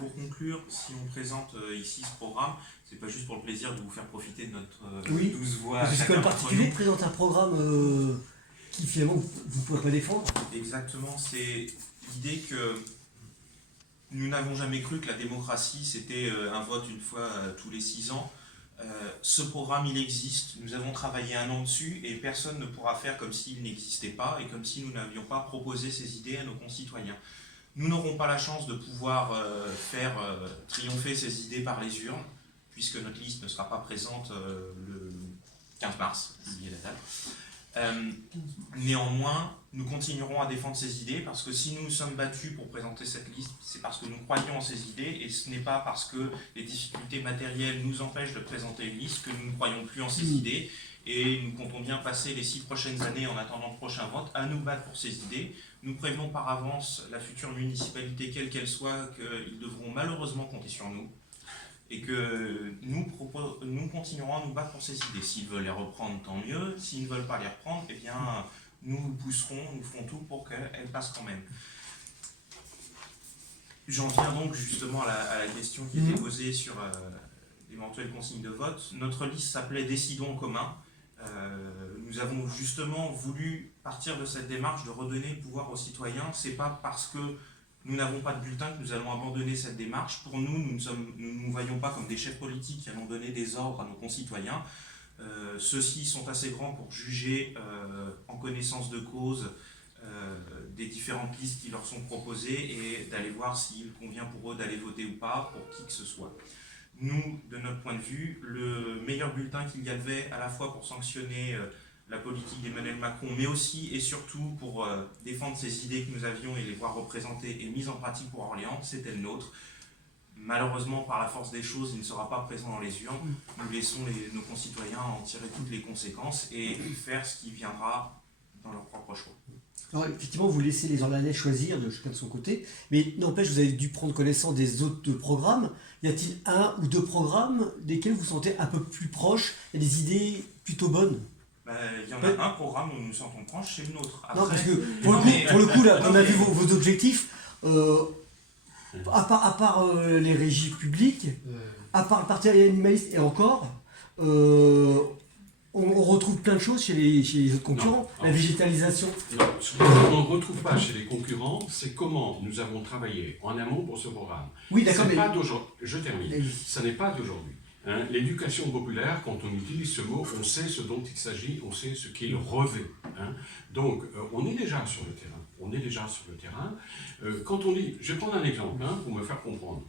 Pour conclure, si on présente ici ce programme, c'est pas juste pour le plaisir de vous faire profiter de notre 12 voix. C'est quand même particulier de présenter un programme qui finalement vous ne pouvez pas défendre. Exactement, c'est l'idée que nous n'avons jamais cru que la démocratie c'était un vote une fois tous les 6 ans. Ce programme il existe, nous avons travaillé 1 an dessus et personne ne pourra faire comme s'il n'existait pas et comme si nous n'avions pas proposé ces idées à nos concitoyens. Nous n'aurons pas la chance de pouvoir faire triompher ces idées par les urnes, puisque notre liste ne sera pas présente le 15 mars, j'ai oublié la date. Néanmoins, nous continuerons à défendre ces idées, parce que si nous nous sommes battus pour présenter cette liste, c'est parce que nous croyons en ces idées, et ce n'est pas parce que les difficultés matérielles nous empêchent de présenter une liste que nous ne croyons plus en ces idées, et nous comptons bien passer les 6 prochaines années, en attendant le prochain vote, à nous battre pour ces idées. Nous prévenons par avance la future municipalité, quelle qu'elle soit, qu'ils devront malheureusement compter sur nous et que nous continuerons à nous battre pour ces idées. S'ils veulent les reprendre, tant mieux. S'ils ne veulent pas les reprendre, eh bien, nous pousserons, nous ferons tout pour qu'elles passent quand même. J'en viens donc justement à la question qui était posée sur l'éventuelle consigne de vote. Notre liste s'appelait « Décidons en commun ». Nous avons justement voulu partir de cette démarche de redonner le pouvoir aux citoyens. C'est pas parce que nous n'avons pas de bulletin que nous allons abandonner cette démarche. Pour nous, nous ne nous voyons pas comme des chefs politiques qui allons donner des ordres à nos concitoyens. Ceux-ci sont assez grands pour juger en connaissance de cause des différentes listes qui leur sont proposées et d'aller voir s'il convient pour eux d'aller voter ou pas pour qui que ce soit. Nous, de notre point de vue, le meilleur bulletin qu'il y avait à la fois pour sanctionner la politique d'Emmanuel Macron, mais aussi et surtout pour défendre ces idées que nous avions et les voir représentées et mises en pratique pour Orléans, c'était le nôtre. Malheureusement, par la force des choses, il ne sera pas présent dans les urnes. Nous laissons nos concitoyens en tirer toutes les conséquences et faire ce qui viendra dans leur propre choix. Alors effectivement, vous laissez les Orléanais choisir de chacun de son côté, mais n'empêche, vous avez dû prendre connaissance des autres programmes. Y a-t-il 1 ou 2 programmes desquels vous vous sentez un peu plus proche? Il y a des idées plutôt bonnes? Il y en a un programme où nous nous sentons proches, c'est le nôtre. Après, non, parce que pour le coup, là, on a vu vos objectifs, à part les régies publiques, à part le parti animaliste et encore, on retrouve plein de choses chez les autres concurrents. La végétalisation. Non, ce qu'on ne retrouve pas chez les concurrents, c'est comment nous avons travaillé en amont pour ce programme. Oui, d'accord, mais... pas d'aujourd'hui. Je termine. Ça n'est pas d'aujourd'hui. Hein, l'éducation populaire, quand on utilise ce mot, on sait ce dont il s'agit, on sait ce qu'il revêt. Hein. Donc, on est déjà sur le terrain. On est déjà sur le terrain. Quand on dit, je vais prendre un exemple pour me faire comprendre.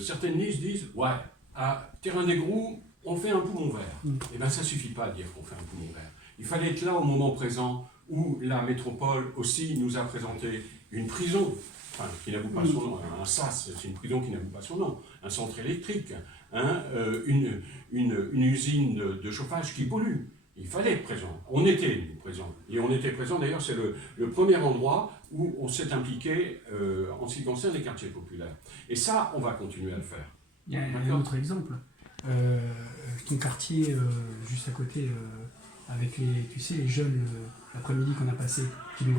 Certaines listes disent, ouais, à Terrain des Groux, on fait un poumon vert. Eh bien, ça ne suffit pas de dire qu'on fait un poumon vert. Il fallait être là au moment présent où la métropole aussi nous a présenté une prison, enfin, qui n'avoue pas son nom, un SAS, c'est une prison qui n'avoue pas son nom, un centre électrique, hein, une usine de chauffage qui pollue. Il fallait être présent. On était présents. Et on était présents, d'ailleurs, c'est le premier endroit où on s'est impliqué en ce qui concerne les quartiers populaires. Et ça, on va continuer à le faire. Il y a un autre exemple. Ton quartier juste à côté avec les jeunes l'après-midi qu'on a passé qui nous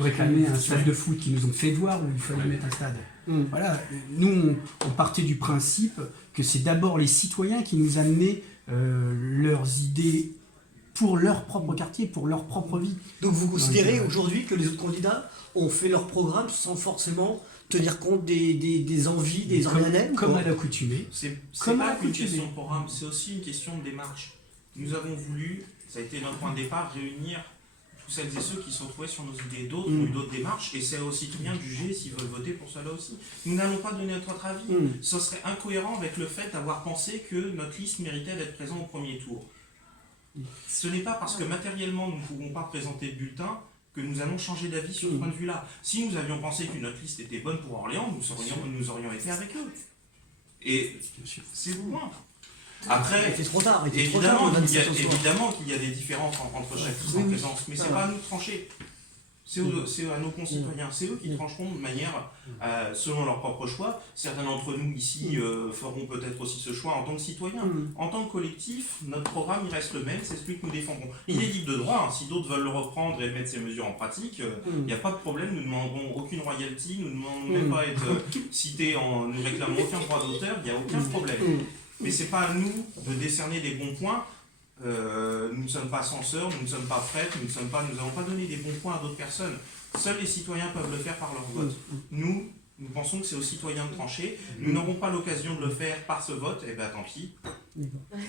réclamaient un stade de foot, qui nous ont fait voir où il fallait mettre un stade. Voilà, nous on partait du principe que c'est d'abord les citoyens qui nous amenaient leurs idées pour leur propre quartier, pour leur propre vie. Donc vous considérez aujourd'hui que les autres candidats ont fait leur programme sans forcément tenir compte des envies des Orléanais? Comme à l'accoutumée. C'est pas qu'une question de programme, c'est aussi une question de démarche. Nous avons voulu, ça a été notre point de départ, réunir tous celles et ceux qui se retrouvaient sur nos idées. D'autres ont eu d'autres démarches, et c'est aux citoyens de juger s'ils veulent voter pour cela aussi. Nous n'allons pas donner notre avis. Ce serait incohérent avec le fait d'avoir pensé que notre liste méritait d'être présente au premier tour. Ce n'est pas parce que matériellement nous ne pouvons pas présenter de bulletin que nous allons changer d'avis sur ce point de vue-là. Si nous avions pensé que notre liste était bonne pour Orléans, nous aurions été avec eux. Et c'est le point. Après, c'est trop tard. Évidemment qu'il y a des différences entre chaque liste en présence, mais c'est pas à nous de trancher. C'est à nos concitoyens, c'est eux qui trancheront de manière, selon leur propre choix. Certains d'entre nous ici feront peut-être aussi ce choix en tant que citoyens. En tant que collectif, notre programme il reste le même, c'est celui que nous défendrons. Il est libre de droit, hein. Si d'autres veulent le reprendre et mettre ces mesures en pratique, il n'y a pas de problème, nous ne demanderons aucune royalty, nous ne demandons même pas à être cités, nous réclamons aucun droit d'auteur, il n'y a aucun problème. Mais c'est pas à nous de décerner des bons points. Nous ne sommes pas censeurs, nous ne sommes pas prêtres, nous n'avons pas donné des bons points à d'autres personnes. Seuls les citoyens peuvent le faire par leur vote. Nous pensons que c'est aux citoyens de trancher. Nous n'aurons pas l'occasion de le faire par ce vote, et bien tant pis.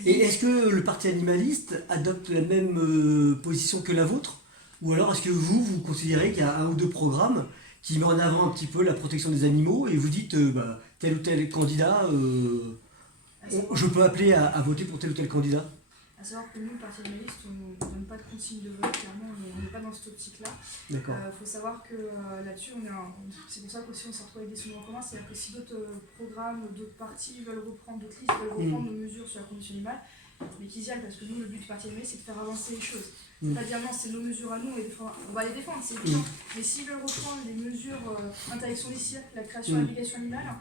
Et est-ce que le parti animaliste adopte la même position que la vôtre? Ou alors est-ce que vous considérez qu'il y a un ou deux programmes qui met en avant un petit peu la protection des animaux et vous dites tel ou tel candidat, je peux appeler à voter pour tel ou tel candidat? À savoir que nous, le Parti animaliste, on ne donne pas de consigne de vote, clairement, on n'est pas dans cette optique-là. D'accord. Faut savoir que là-dessus, c'est pour ça qu'aussi on s'est retrouvé avec des solutions en commun, c'est-à-dire que si d'autres programmes, d'autres partis veulent reprendre, d'autres listes veulent reprendre nos mesures sur la condition animale, mais qu'ils y aillent, parce que nous, le but du Parti animaliste, c'est de faire avancer les choses. C'est pas dire non, c'est nos mesures à nous, et on va les défendre, c'est évident. Mais s'ils veulent reprendre les mesures interdiction des cirques, la création de l'application animale,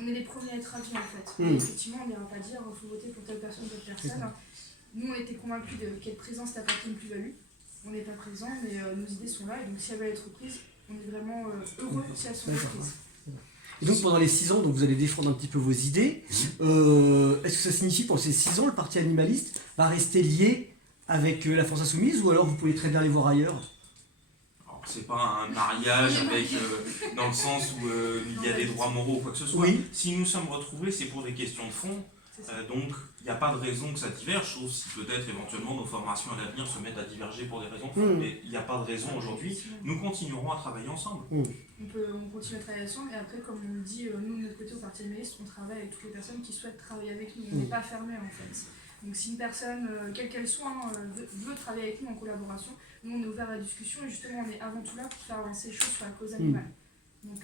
on est les premiers à être ravis en fait. Et effectivement, on n'ira pas dire il faut voter pour telle personne ou telle personne. Nous, on était convaincus qu'être présent, c'était apporter une plus-value. On n'est pas présent, mais nos idées sont là, et donc si elles veulent être prises, on est vraiment heureux si elles sont prises. Et donc pendant les 6 ans, donc, vous allez défendre un petit peu vos idées. Est-ce que ça signifie pendant ces 6 ans, le Parti animaliste va rester lié avec la France Insoumise, ou alors vous pouvez très bien les voir ailleurs? C'est pas un mariage avec, dans le sens où il y a des droits moraux ou quoi que ce soit. Si nous sommes retrouvés, c'est pour des questions de fond. Donc, il n'y a pas de raison que ça diverge, sauf si peut-être éventuellement nos formations à l'avenir se mettent à diverger pour des raisons de fond. Mais il n'y a pas de raison aujourd'hui. Nous continuerons à travailler ensemble. On continue à travailler ensemble. Et après, comme on le dit, nous, de notre côté, au Parti animaliste, on travaille avec toutes les personnes qui souhaitent travailler avec nous. On n'est pas fermé en fait. Donc, si une personne, quelle qu'elle soit, veut travailler avec nous en collaboration, nous, on est ouvert à la discussion. Et justement, on est avant tout là pour faire avancer les choses sur la cause animale. Donc,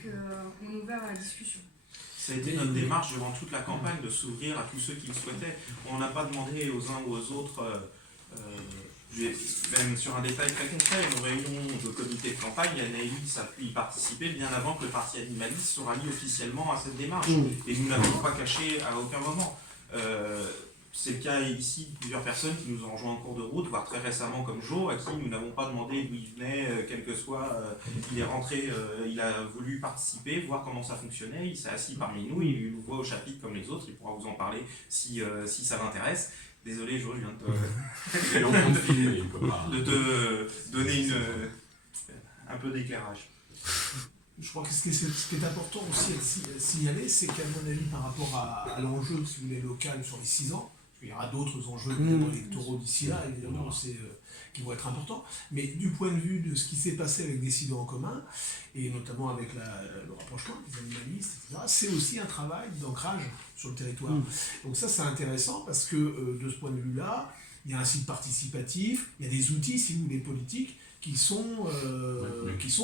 on est ouvert à la discussion. Ça a été notre démarche durant toute la campagne de s'ouvrir à tous ceux qui le souhaitaient. On n'a pas demandé aux uns ou aux autres, même sur un détail très concret, une réunion de comité de campagne, Anaïs a pu y participer bien avant que le Parti animaliste se rallie officiellement à cette démarche. Et nous n'avons pas caché à aucun moment. C'est le cas ici de plusieurs personnes qui nous ont rejoints en cours de route, voire très récemment comme Joe, à qui nous n'avons pas demandé d'où il venait, quel que soit. Il est rentré, il a voulu participer, voir comment ça fonctionnait, il s'est assis parmi nous, il nous voit au chapitre comme les autres, il pourra vous en parler si ça l'intéresse. Désolé Joe, je viens de te donner un peu d'éclairage. Je crois que ce qui est important aussi à signaler, c'est qu'à mon avis, par rapport à l'enjeu, si vous voulez, local sur les 6 ans, il y aura d'autres enjeux électoraux d'ici là, évidemment, qui vont être importants. Mais du point de vue de ce qui s'est passé avec Décideurs en commun, et notamment avec le rapprochement des animalistes, etc., c'est aussi un travail d'ancrage sur le territoire. Donc ça, c'est intéressant parce que de ce point de vue-là, il y a un site participatif, il y a des outils, si vous voulez, politiques, qui sont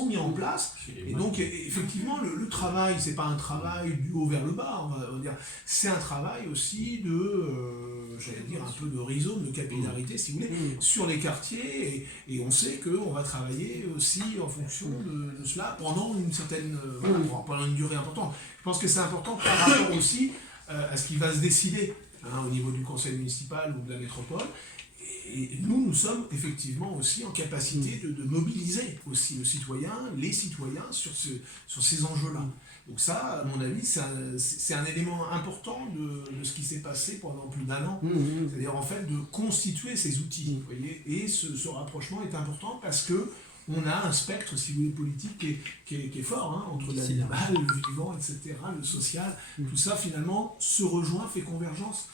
mis en place. Et donc, effectivement, le travail, c'est pas un travail du haut vers le bas, on va dire. C'est un travail aussi j'allais dire, un peu de rhizome, de capillarité, si vous voulez, sur les quartiers. Et on sait qu'on va travailler aussi en fonction de cela pendant une certaine, pendant une durée importante. Je pense que c'est important par rapport aussi à ce qui va se décider au niveau du conseil municipal ou de la métropole. Et nous sommes effectivement aussi en capacité de mobiliser aussi les citoyens sur ces enjeux-là. Donc ça, à mon avis, c'est un élément important de ce qui s'est passé pendant plus d'1 an. C'est-à-dire en fait de constituer ces outils. Vous voyez, et ce rapprochement est important parce que on a un spectre, si vous voulez, politique qui est fort, entre l'animal, le vivant, etc., le social. Tout ça, finalement, se rejoint, fait convergence.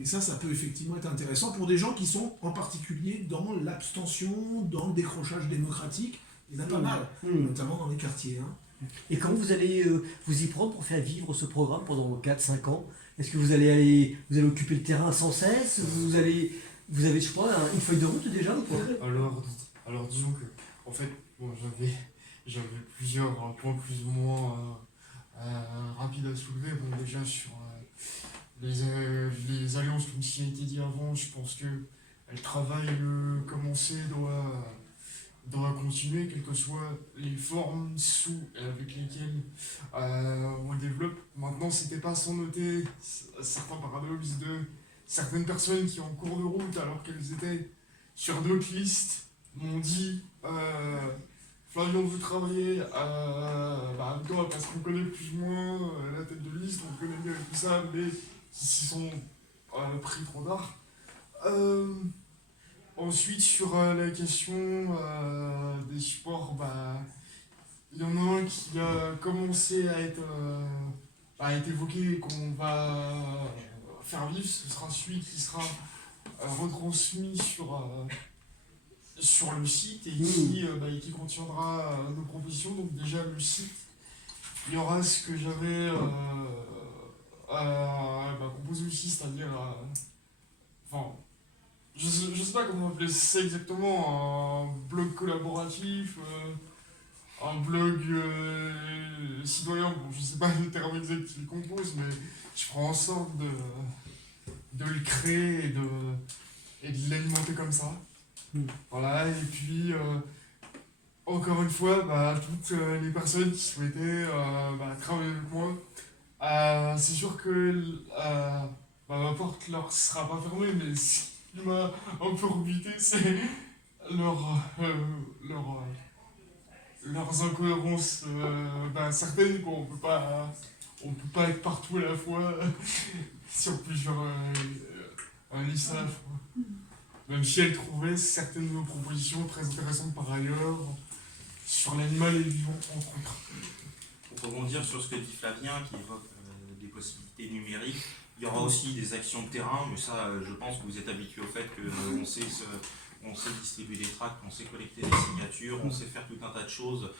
Et ça peut effectivement être intéressant pour des gens qui sont en particulier dans l'abstention, dans le décrochage démocratique. Il y en a pas mal, notamment dans les quartiers. Et comment vous allez vous y prendre pour faire vivre ce programme pendant 4-5 ans? Est-ce que vous allez occuper le terrain sans cesse? Vous avez, je crois, une feuille de route déjà ou pas? Alors disons que, en fait, j'avais plusieurs points plus ou moins rapides à soulever. Bon, déjà sur les alliances, comme ce qui a été dit avant, je pense que le travail commencé doit continuer, quelles que soient les formes sous avec lesquelles on le développe. Maintenant, c'était pas sans noter certains paradoxes de certaines personnes qui, en cours de route, alors qu'elles étaient sur d'autres listes, m'ont dit Flavien, on veut travailler avec toi parce qu'on connaît plus ou moins la tête de liste, on connaît bien tout ça, mais qui s'y sont pris trop tard. Ensuite, sur la question des supports, il y en a un qui a commencé à être évoqué et qu'on va faire vivre. Ce sera celui qui sera retransmis sur le site et qui contiendra nos propositions. Donc déjà, le site, il y aura ce que j'avais proposé aussi, c'est-à-dire... je sais pas comment appeler ça exactement, un blog collaboratif, un blog citoyen, bon, je sais pas le terme exact qui le compose, mais je ferai en sorte de le créer et de l'alimenter comme ça. Voilà, et puis encore une fois, toutes les personnes qui souhaitaient travailler avec moi, c'est sûr que ma porte leur sera pas fermée, mais ce qui m'a un peu rebuté, c'est leurs incohérences certaines, quoi. On peut pas être partout à la fois sur plusieurs lissages. Même si elle trouvait certaines de nos propositions très intéressantes par ailleurs, sur l'animal et le vivant, entre autres. Pour rebondir sur ce que dit Flavien, qui évoque des possibilités numériques, il y aura aussi des actions de terrain, mais ça, je pense que vous êtes habitués au fait qu'on sait distribuer des tracts, on sait collecter des signatures, on sait faire tout un tas de choses.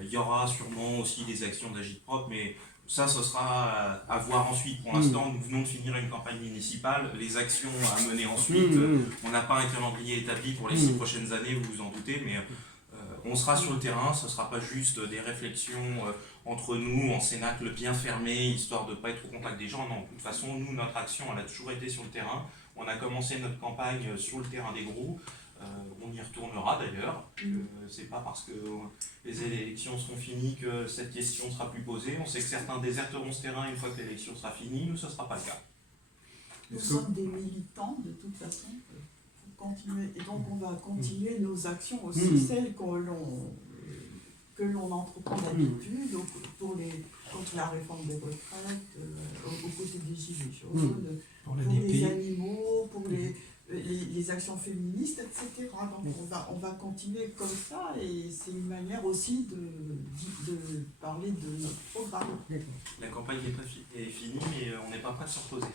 Il y aura sûrement aussi des actions d'agit-prop, mais ça, ce sera à voir ensuite. Pour l'instant, nous venons de finir une campagne municipale. Les actions à mener ensuite, on n'a pas un calendrier établi pour les 6 prochaines années, vous vous en doutez, mais on sera sur le terrain. Ce ne sera pas juste des réflexions entre nous, en cénacle bien fermé, histoire de ne pas être au contact des gens. Non, de toute façon, nous, notre action, elle a toujours été sur le terrain. On a commencé notre campagne sur le terrain des groupes. On y retournera d'ailleurs. C'est pas parce que les élections seront finies que cette question sera plus posée. On sait que certains déserteront ce terrain une fois que l'élection sera finie. Nous, ce ne sera pas le cas. Nous sommes des militants de toute façon pour continuer. Et donc on va continuer nos actions aussi, celles que l'on entreprend d'habitude contre la réforme des retraites, aux côtés des gilets jaunes, pour les animaux, pour les actions féministes, etc. Donc on va continuer comme ça et c'est une manière aussi de parler de notre programme. La campagne est finie, mais on n'est pas prêt de se reposer.